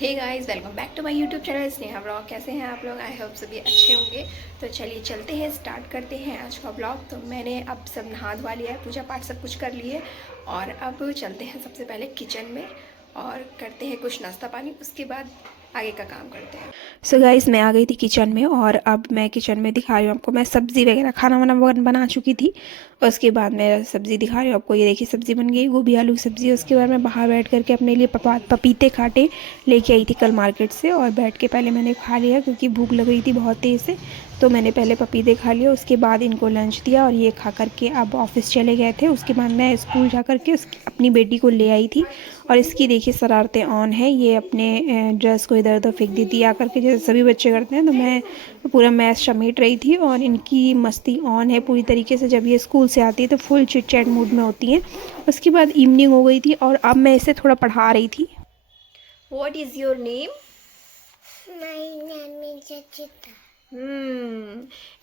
Hey guys, welcome back to my YouTube channel Sneha blog. कैसे हैं आप लोग? आई होप सभी अच्छे होंगे। तो चलिए चलते हैं, स्टार्ट करते हैं आज का ब्लॉग। तो मैंने अब सब नहा धोवा लिया है, पूजा पाठ सब कुछ कर लिए और अब चलते हैं सबसे पहले किचन में और करते हैं कुछ नाश्ता पानी, उसके बाद आगे का काम करते हैं। सो गाइस, मैं आ गई थी किचन में और अब मैं किचन में दिखा रही हूँ आपको। मैं सब्ज़ी वगैरह खाना वाना बना चुकी थी। उसके बाद मैं सब्ज़ी दिखा रही हूँ आपको। ये देखिए सब्ज़ी बन गई, गोभी आलू की सब्ज़ी। उसके बाद मैं बाहर बैठ करके अपने लिए पपीते काटे लेके आई थी कल मार्केट से, और बैठ के पहले मैंने खा लिया क्योंकि भूख लग रही थी बहुत तेज़ से। तो मैंने पहले पपीते खा लिया, उसके बाद इनको लंच दिया और ये खा करके अब ऑफिस चले गए थे। उसके बाद मैं स्कूल जा करके अपनी बेटी को ले आई थी। और इसकी देखिए शरारतें ऑन है, ये अपने ड्रेस को इधर उधर फेंक देती है आकर के, जैसे सभी बच्चे करते हैं। तो मैं पूरा मैस समेट रही थी और इनकी मस्ती ऑन है पूरी तरीके से। जब ये स्कूल से आती है तो फुल चिट चैट मूड में होती है। उसके बाद इवनिंग हो गई थी और अब मैं इसे थोड़ा पढ़ा रही थी। What is your name? My name is Achita.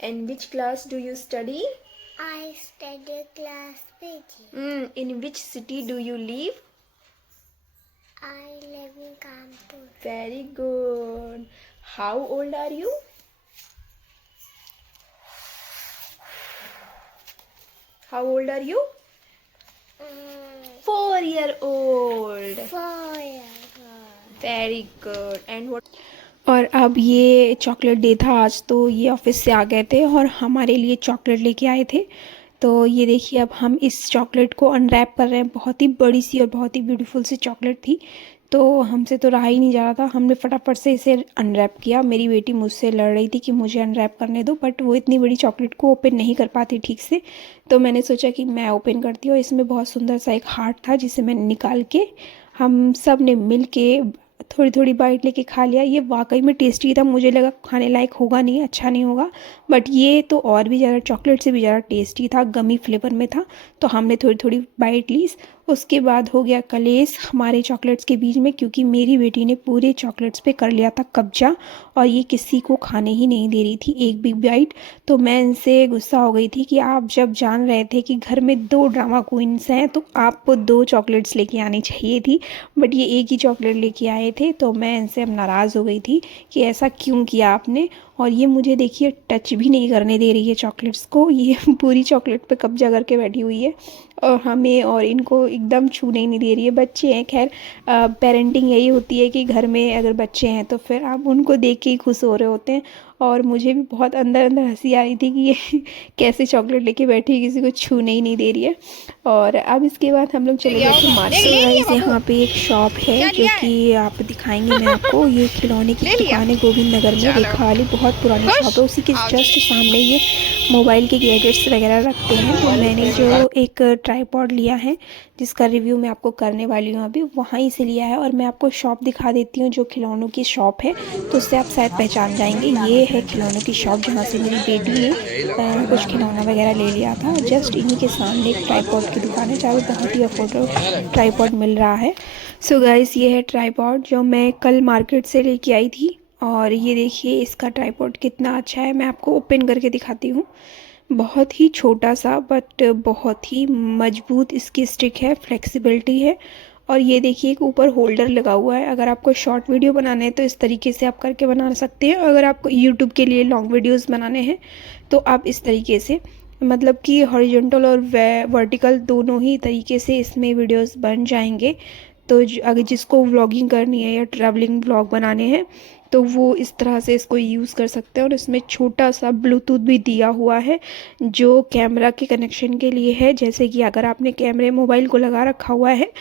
And which class do you study? I study class PG. In which city do you live? I live in Kanpur. Very good. How old are you? How old are you? 4 year old. 4 years old. Very good. And what? और अब ये chocolate day था आज, तो ये office से आ गए थे और हमारे लिए चॉकलेट लेके आए थे। तो ये देखिए अब हम इस चॉकलेट को अनरैप कर रहे हैं। बहुत ही बड़ी सी और बहुत ही ब्यूटीफुल सी चॉकलेट थी, तो हमसे तो रहा ही नहीं जा रहा था। हमने फटाफट से इसे अनरैप किया। मेरी बेटी मुझसे लड़ रही थी कि मुझे अनरैप करने दो, बट वो इतनी बड़ी चॉकलेट को ओपन नहीं कर पाती ठीक से। तो मैंने सोचा कि मैं ओपन करती हूँ। इसमें बहुत सुंदर सा एक हार्ट था जिसे मैंने निकाल के हम सब ने मिल के थोड़ी थोड़ी बाइट लेके खा लिया। ये वाकई में टेस्टी था। मुझे लगा खाने लायक होगा नहीं, अच्छा नहीं होगा, बट ये तो और भी ज़्यादा, चॉकलेट से भी ज़्यादा टेस्टी था, गमी फ्लेवर में था। तो हमने थोड़ी थोड़ी बाइट ली। उसके बाद हो गया कलेश हमारे चॉकलेट्स के बीच में, क्योंकि मेरी बेटी ने पूरे चॉकलेट्स पे कर लिया था कब्जा और ये किसी को खाने ही नहीं दे रही थी एक भी बाइट। तो मैं इनसे गुस्सा हो गई थी कि आप जब जान रहे थे कि घर में 2 ड्रामा क्वींस हैं तो आपको 2 चॉकलेट्स लेके आनी चाहिए थी, बट ये एक ही चॉकलेट लेके आए थे। तो मैं इनसे अब नाराज़ हो गई थी कि ऐसा क्यों किया आपने। और ये मुझे देखिए टच भी नहीं करने दे रही है चॉकलेट्स को। ये पूरी चॉकलेट पे कब्जा करके बैठी हुई है और हमें और इनको एकदम छूने ही नहीं दे रही है। बच्चे हैं, खैर पेरेंटिंग यही होती है कि घर में अगर बच्चे हैं तो फिर आप उनको देख के ही खुश हो रहे होते हैं। और मुझे भी बहुत अंदर अंदर हंसी आ रही थी कि ये कैसे चॉकलेट लेके बैठी है, किसी को छूने ही नहीं दे रही है। और अब इसके बाद हम लोग चले गए थे मार्केट। यहाँ पे एक शॉप है जो कि आप दिखाएंगे मैं आपको। ये खिलौने की दुकान है गोविंद नगर में, रेखा वाली, बहुत पुरानी शॉप है। उसी के जस्ट सामने ये मोबाइल के गैजेट्स वगैरह रखते हैं। तो मैंने जो एक ट्राईपॉड लिया है जिसका रिव्यू मैं आपको करने वाली हूँ अभी, वहीं से लिया है। और मैं आपको शॉप दिखा देती हूँ जो खिलौनों की शॉप है, तो उससे आप शायद पहचान जाएंगे। ये है खिलौनों की शॉप जहाँ से मेरी बेटी ने कुछ खिलौना वगैरह ले लिया था। जस्ट इन्हीं के सामने एक ट्राईपॉड की दुकान है जहाँ पे बहुत ही अफोर्डेबल ट्राईपॉड मिल रहा है। सो गाइस, ये है ट्राईपॉड जो मैं कल मार्केट से लेके आई थी। और ये देखिए इसका ट्राईपॉड कितना अच्छा है, मैं आपको ओपन करके दिखाती हूँ। बहुत ही छोटा सा बट बहुत ही मजबूत इसकी स्टिक है, फ्लेक्सिबिलिटी है। और ये देखिए एक ऊपर होल्डर लगा हुआ है। अगर आपको शॉर्ट वीडियो बनाने हैं तो इस तरीके से आप करके बना सकते हैं। अगर आपको यूट्यूब के लिए लॉन्ग वीडियोस बनाने हैं तो आप इस तरीके से, मतलब कि हॉरिजॉन्टल और वर्टिकल दोनों ही तरीके से इसमें वीडियोस बन जाएंगे। तो अगर जिसको व्लॉगिंग करनी है या ट्रैवलिंग व्लॉग बनाने हैं तो वो इस तरह से इसको यूज़ कर सकते हैं। और इसमें छोटा सा ब्लूटूथ भी दिया हुआ है जो कैमरा के कनेक्शन के लिए है। जैसे कि अगर आपने कैमरे मोबाइल को लगा रखा हुआ है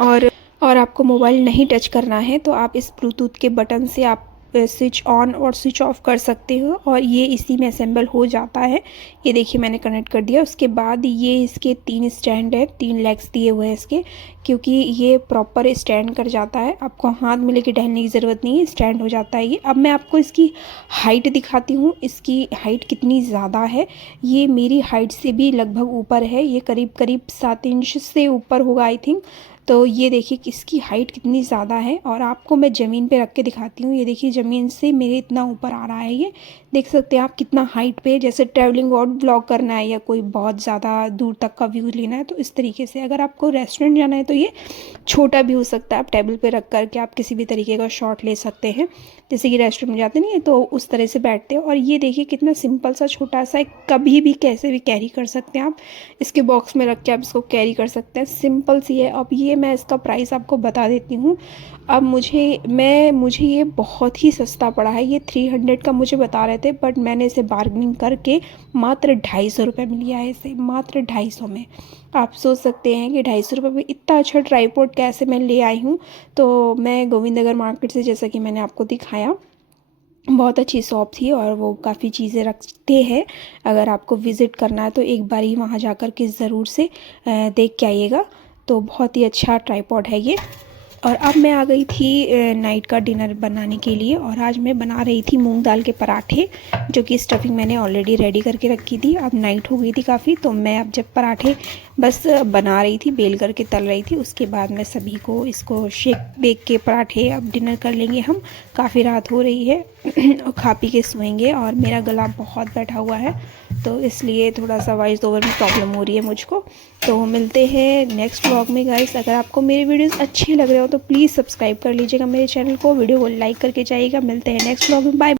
और आपको मोबाइल नहीं टच करना है तो आप इस ब्लूटूथ के बटन से आप स्विच ऑन और स्विच ऑफ कर सकते हो और ये इसी में असेंबल हो जाता है। ये देखिए मैंने कनेक्ट कर दिया। उसके बाद ये इसके 3 स्टैंड है, 3 लेग्स दिए हुए हैं इसके, क्योंकि ये प्रॉपर स्टैंड कर जाता है। आपको हाथ में लेके टहलने की ज़रूरत नहीं है, स्टैंड हो जाता है ये। अब मैं आपको इसकी हाइट दिखाती हूँ। इसकी हाइट कितनी ज़्यादा है, ये मेरी हाइट से भी लगभग ऊपर है। ये करीब करीब 7 इंच से ऊपर होगा आई थिंक। तो ये देखिए कि इसकी हाइट कितनी ज़्यादा है, और आपको मैं ज़मीन पे रख के दिखाती हूँ। ये देखिए ज़मीन से मेरे इतना ऊपर आ रहा है, ये देख सकते हैं आप कितना हाइट पे। जैसे ट्रैवलिंग व्लॉग करना है या कोई बहुत ज़्यादा दूर तक का व्यू लेना है तो इस तरीके से। अगर आपको रेस्टोरेंट जाना है तो ये छोटा भी हो सकता है, आप टेबल पे रख कर के आप किसी भी तरीके का शॉट ले सकते हैं। जैसे कि रेस्टोरेंट में जाते नहीं है तो उस तरह से बैठते हैं। और ये देखिए कितना सिंपल सा छोटा सा, कभी भी कैसे भी कैरी कर सकते हैं आप। इसके बॉक्स में रख के आप इसको कैरी कर सकते हैं, सिंपल सी है। अब ये मैं इसका प्राइस आपको बता देती हूँ। अब मुझे ये बहुत ही सस्ता पड़ा है। ये 300 का मुझे बता रहे थे, बट मैंने इसे बार्गेनिंग करके मात्र 250 रुपये में लिया है इसे, मात्र 250 में। आप सोच सकते हैं कि 250 रुपये में इतना अच्छा ट्राईपॉड कैसे मैं ले आई हूँ। तो मैं गोविंदनगर मार्केट से, जैसा कि मैंने आपको दिखाया, बहुत अच्छी शॉप थी और वो काफ़ी चीज़ें रखते हैं। अगर आपको विज़िट करना है तो एक बार ही वहाँ जाकर के ज़रूर से देख के आइएगा। तो बहुत ही अच्छा ट्राईपॉड है ये। और अब मैं आ गई थी नाइट का डिनर बनाने के लिए, और आज मैं बना रही थी मूंग दाल के पराठे, जो कि स्टफिंग मैंने ऑलरेडी रेडी करके रखी थी। अब नाइट हो गई थी काफ़ी, तो मैं अब जब पराठे बस बना रही थी, बेल करके तल रही थी, उसके बाद मैं सभी को इसको शेक बेक के पराठे अब डिनर कर लेंगे हम। काफ़ी रात हो रही है और खा पी के सोएंगे, और मेरा गला बहुत बैठा हुआ है तो इसलिए थोड़ा सा वॉइस ओवर में प्रॉब्लम हो रही है मुझको। तो मिलते हैं नेक्स्ट व्लॉग में गाइस। अगर आपको मेरे वीडियोस अच्छे लग रहे हो तो प्लीज़ सब्सक्राइब कर लीजिएगा मेरे चैनल को, वीडियो को लाइक करके जाइएगा। मिलते हैं नेक्स्ट व्लॉग में, बाय।